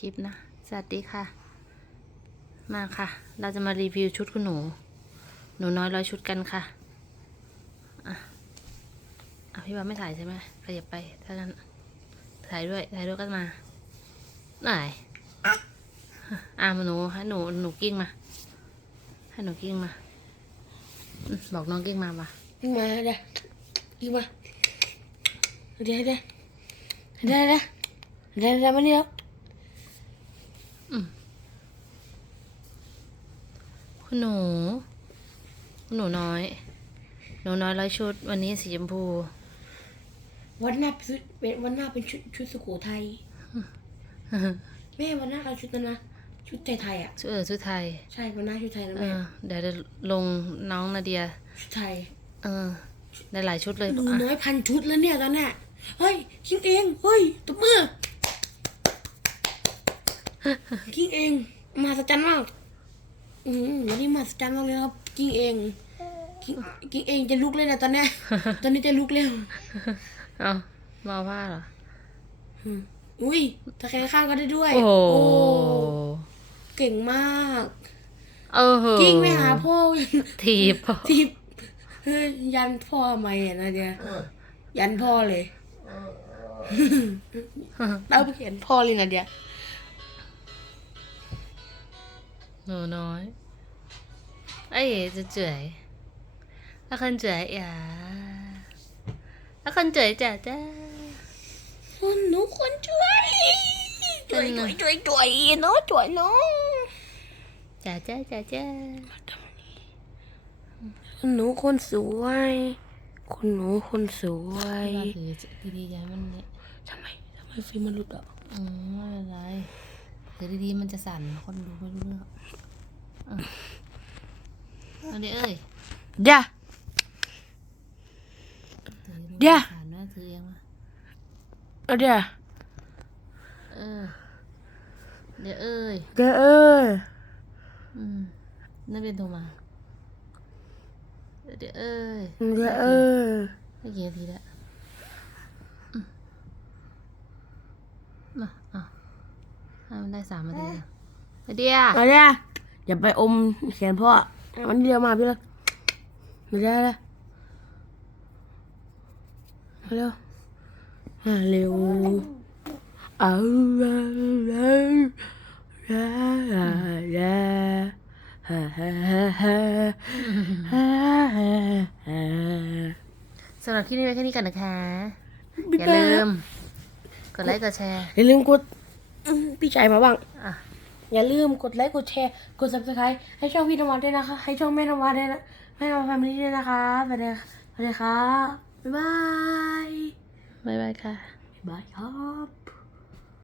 คลิปนะ สวัสดีค่ะ มาค่ะ เราจะมารีวิวชุดคุณหนู หนูน้อยร้อยชุดกันค่ะอะอะพี่ว่าไม่ถ่ายใช่ไหมขยับไป ถ้างั้นถ่ายด้วย ถ่ายด้วยก็มาไหนอะมาหนูให้หนู หนูกิ้งมา ให้หนูกิ้งมา บอกน้องกิ้งมาปะยิงมาเดี๋ยวยิงมาเดี๋ยวเดี๋ยวเดี๋ยวเดี๋ยวเดี๋ยวเดียวมาเดี๋ย คุณหนู คุณหนูน้อย หนูน้อยร้อยชุด วันนี้สีชมพู วันหน้าเป็นเป็นวันหน้าเป็นชุดชุดสุโขทัยแม่วันหน้าเอาชุดนั้นนะชุดไทยไทยๆอะชุดเออชุดไทย ใช่วันหน้าชุดไทยนะเอแม่อเดี๋ยวจะลงน้องนาเดียชุดไทย เออได้หลายชุดเลยหนูอะน้อยพันชุดแล้วเนี่ยตอนเนี้ยเฮ้ยคิงเองเฮ้ยตบมือคิงเองมหัศจรรย์มาก อืมวันนี้มหัศจรรย์มากเลยครับคิงเองคิงคิงเองจะลุกเลยนะตอนเนี้ย ตอนนี้จะลุกเร็วเอามาเอาผ้าเหรอ อืมอุ้ยตะแคงข้างก็ได้ด้วยโอ้โหเก่งมาก เออเหอะกิ้งไปหาพ่อถีบทีบเฮ้ยยันพ่อทำไมอะนะเดียยันพ่อเลย เราเห็นพ่อเลยนะเดีย หนูน้อยไอ้จะเจ๋ยถ้าคนเจ๋ยอย่าถ้าคนเจ๋ยจ๋าจ้าคนหนูคนช่วยช่วยช่วยช่วยช่วยเนาะช่วยเนาะจ๋าจ้าจ๋าจ้าคนหนูคนสวยคนหนูคนสวยถือดีๆอย่าให้มันเนี่ยทำไมทำไมฟิล์มมันหลุดอะอืมไม่เป็นไร ถือดีๆมันจะสั่นคนดูไม่รู้เรื่องอะเอาดิเอ้ยเดี๋ยวถือเดี๋ยวสั่นนะถือเองมาเอาเดี๋ยวเออเดี๋ยวเอ้ยเดี๋ยวเอออืมนั่นเป็นโทรมาเดี๋ยวเอ้ยเดี๋ยวเออไม่กี่นาทีแล้วอืมมาอะให้ มันได้สามนาทีแล้วเดี๋ยวเอาเดี๋ยวอย่าไปอมแขนพ่อมันเดียวมาพี่เลยเดี๋ยวเดี๋ยวเร็วอะเร็วเอาละละละละฮ่าฮ่าฮ่าฮ่าฮ่าฮ่าสำหรับคลิปนี้ไว้แค่นี้ก่อนนะคะ อย่าลืม กดไลค์กดแชร์ อย่าลืมกดอืม พี่ชายมาบ้างอะอย่าลืมกดไลค์กดแชร์กด subscribe ให้ช่องพี่นวัดด้วยนะคะ ให้ช่องแม่นวัดด้วยนะแม่นวัดแฟมิลี่ด้วยนะคะสวัสดีค่ะสวัสดีค่ะบ๊ายบายบ๊ายบายค่ะบ๊ายบายครับ